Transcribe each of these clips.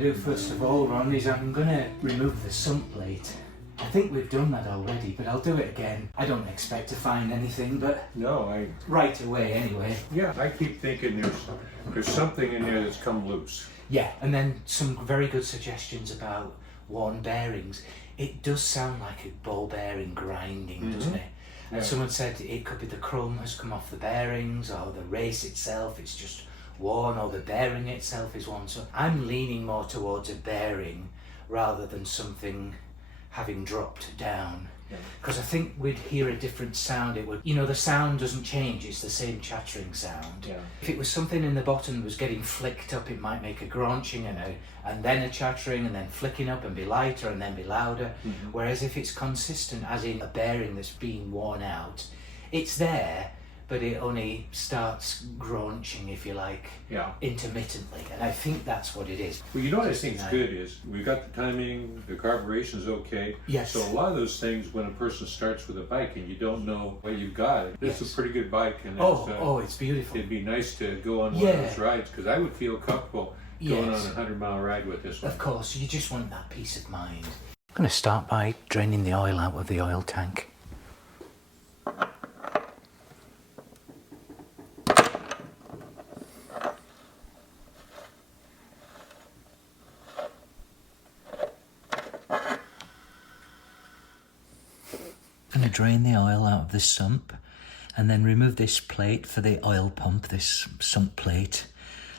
to do first of all, Ron, is I'm going to remove the sump plate. I think we've done that already, but I'll do it again. I don't expect to find anything, but right away anyway. Yeah, I keep thinking there's something in there that's come loose. Yeah, and then some very good suggestions about worn bearings. It does sound like a ball bearing grinding, doesn't it? And someone said it could be the chrome has come off the bearings, or the race itself, it's just worn, or the bearing itself is worn. So I'm leaning more towards a bearing rather than something having dropped down, because I think we'd hear a different sound. It would, the sound doesn't change, it's the same chattering sound. If it was something in the bottom that was getting flicked up, it might make a gronching and then a chattering, and then flicking up and be lighter and then be louder. Whereas if it's consistent, as in a bearing that's being worn out, it's there, but it only starts gronching, if you like, intermittently. And I think that's what it is. Well, what I think is good is we've got the timing, the carburetion's okay. Yes. So a lot of those things, when a person starts with a bike and you don't know what you've got, this is a pretty good bike. And it's beautiful. It'd be nice to go on one of those rides, because I would feel comfortable going on a 100-mile ride with this one. Of course, you just want that peace of mind. I'm going to start by draining the oil out of the oil tank. I'm going to drain the oil out of this sump and then remove this plate for the oil pump, this sump plate,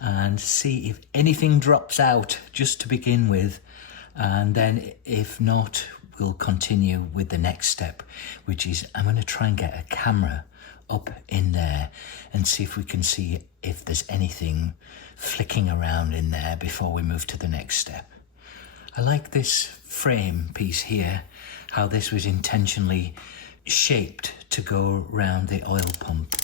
and see if anything drops out just to begin with, and then if not, we'll continue with the next step, which is I'm going to try and get a camera up in there and see if we can see if there's anything flicking around in there before we move to the next step. I like this frame piece here, how this was intentionally shaped to go round the oil pump.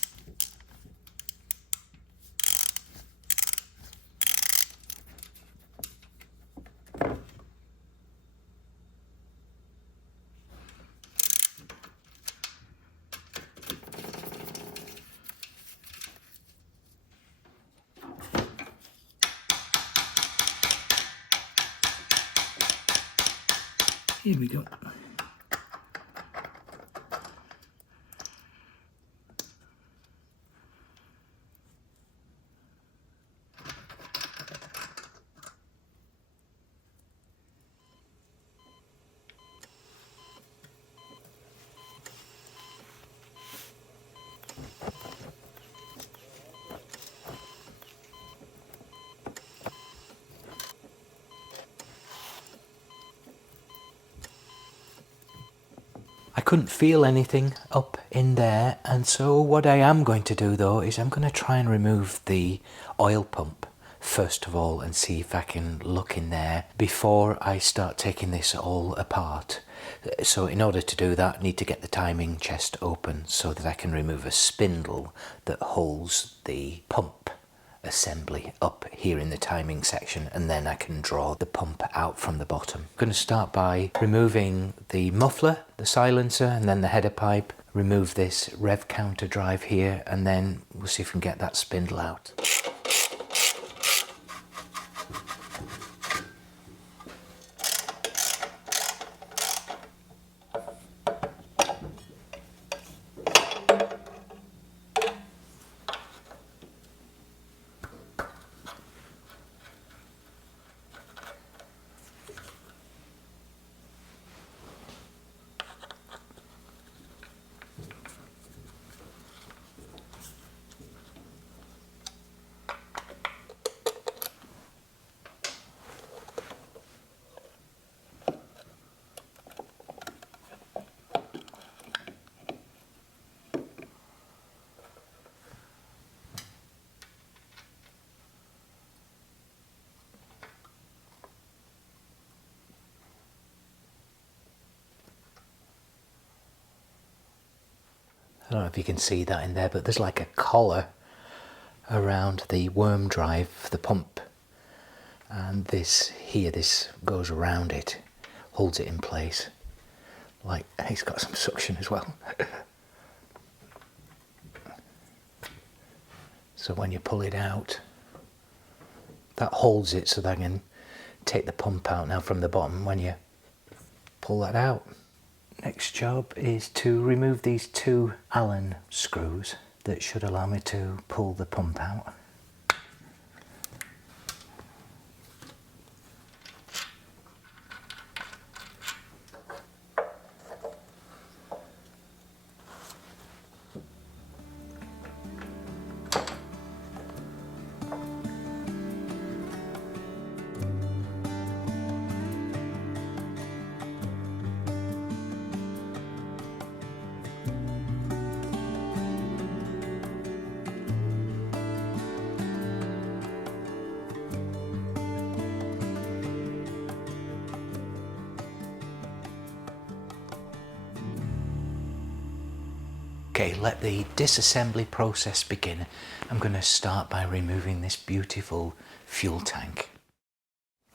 Here we go. I couldn't feel anything up in there, and so what I am going to do though is I'm going to try and remove the oil pump first of all and see if I can look in there before I start taking this all apart. So in order to do that, I need to get the timing chest open so that I can remove a spindle that holds the pump assembly up here in the timing section, and then I can draw the pump out from the bottom. I'm going to start by removing the muffler, the silencer, and then the header pipe, remove this rev counter drive here, and then we'll see if we can get that spindle out. I don't know if you can see that in there, but there's like a collar around the worm drive for the pump, and this here, this goes around it, holds it in place. Like, it's got some suction as well. So when you pull it out, that holds it so that I can take the pump out now from the bottom when you pull that out. Next job is to remove these 2 Allen screws that should allow me to pull the pump out. Okay, let the disassembly process begin. I'm going to start by removing this beautiful fuel tank.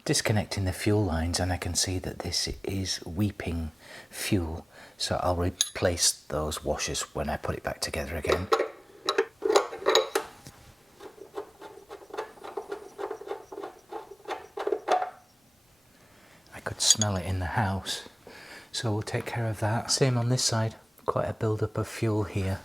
Disconnecting the fuel lines, and I can see that this is weeping fuel, so I'll replace those washers when I put it back together again. I could smell it in the house, so we'll take care of that. Same on this side. Quite a build-up of fuel here.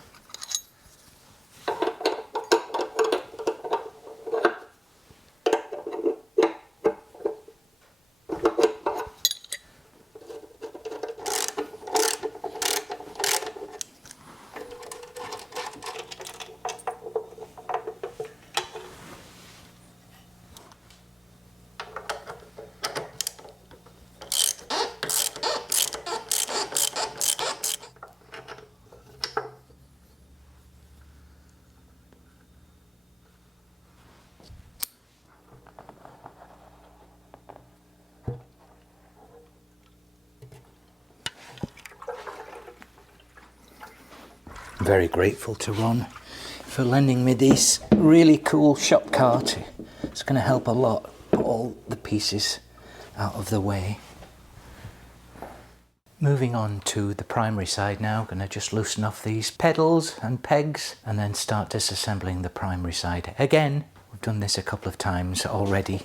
Very grateful to Ron for lending me this really cool shop cart. It's going to help a lot put all the pieces out of the way. Moving on to the primary side now, going to just loosen off these pedals and pegs and then start disassembling the primary side. Again, we've done this a couple of times already.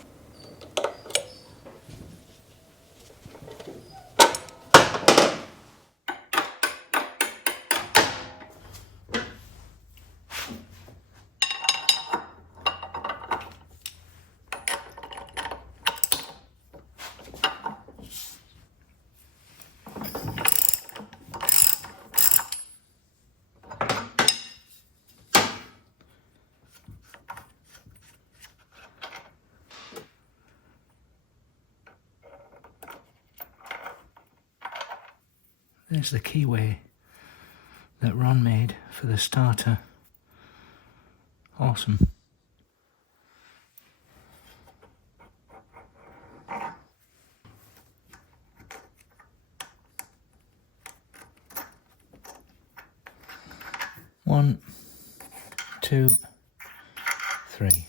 There's the keyway that Ron made for the starter. Awesome. One, two, three.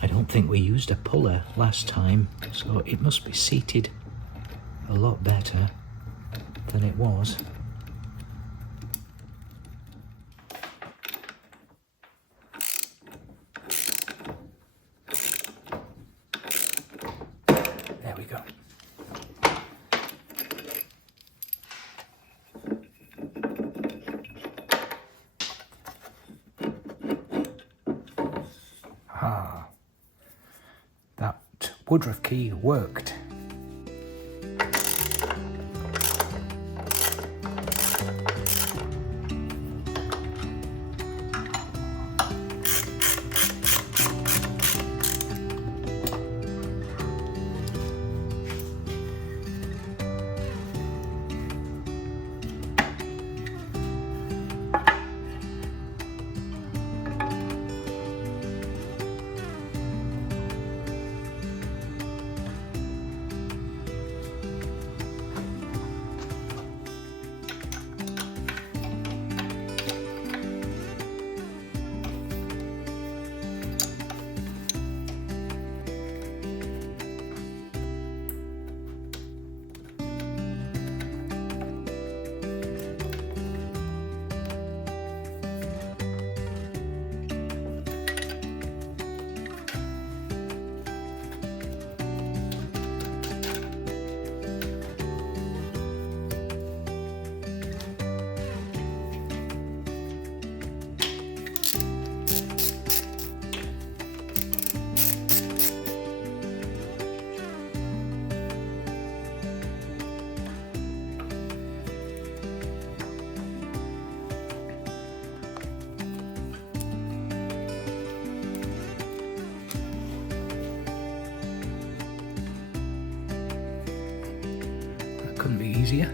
I don't think we used a puller last time, so it must be seated a lot better than it was. There we go. Woodruff key worked. Couldn't be easier.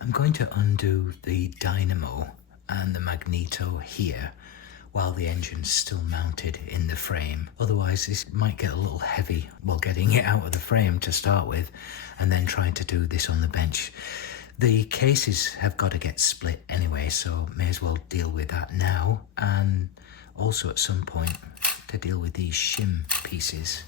I'm going to undo the dynamo and the magneto here while the engine's still mounted in the frame. Otherwise this might get a little heavy while getting it out of the frame to start with, and then trying to do this on the bench. The cases have got to get split anyway, so may as well deal with that now, and also at some point to deal with these shim pieces.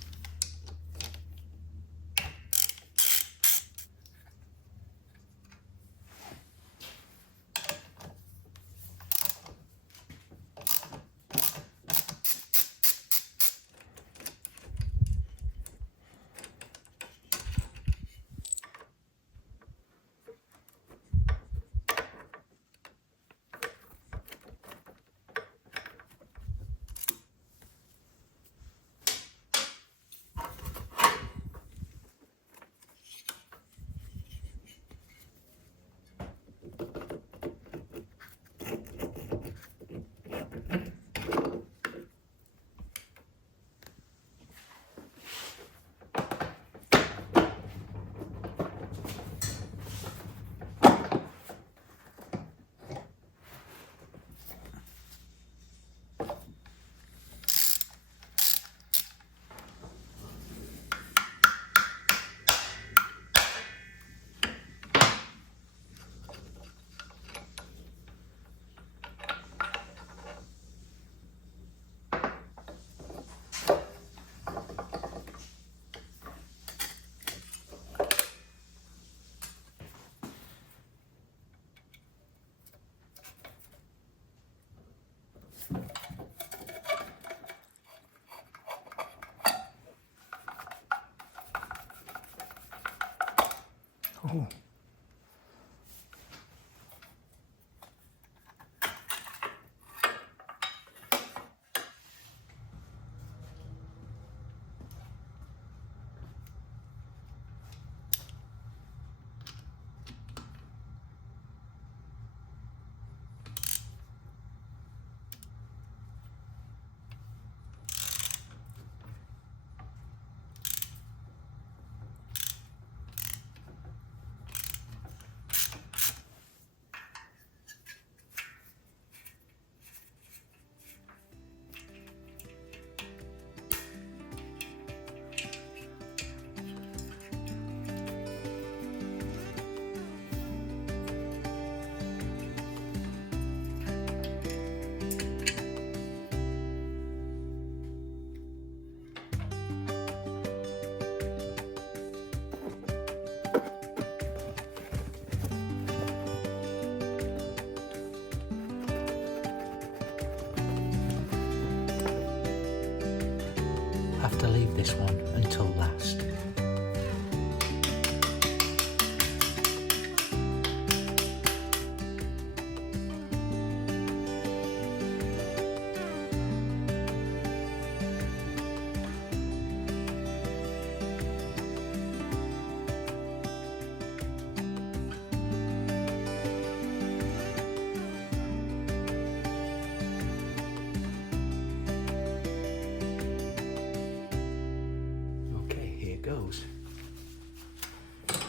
Oh. this one until last. Goes.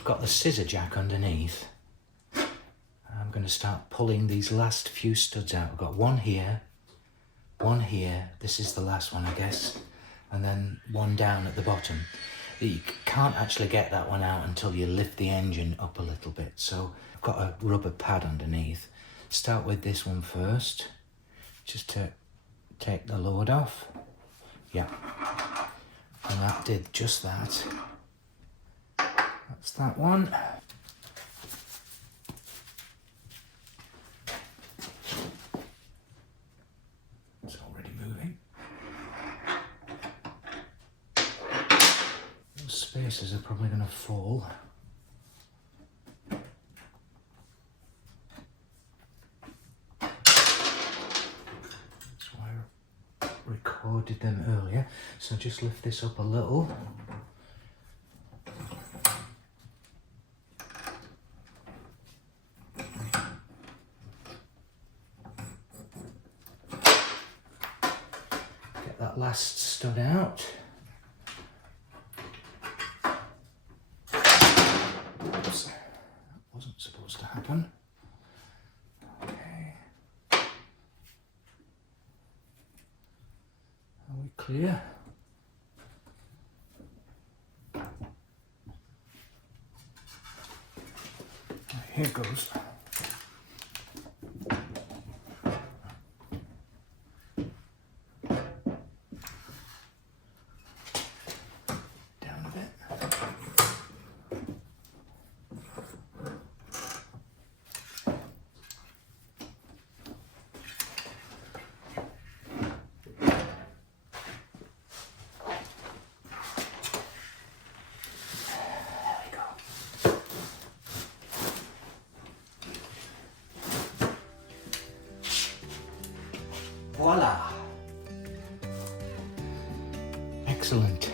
Got the scissor jack underneath. I'm going to start pulling these last few studs out. I've got one here, this is the last one I guess, and then one down at the bottom. You can't actually get that one out until you lift the engine up a little bit, so I've got a rubber pad underneath. Start with this one first, just to take the load off. Yeah. And that did just that. That's that one. It's already moving. Those spacers are probably going to fall. Recorded them earlier, so just lift this up a little. Get that last stud out. Oops, that wasn't supposed to happen. Are we clear? Here goes. Down a bit. Voila! Excellent.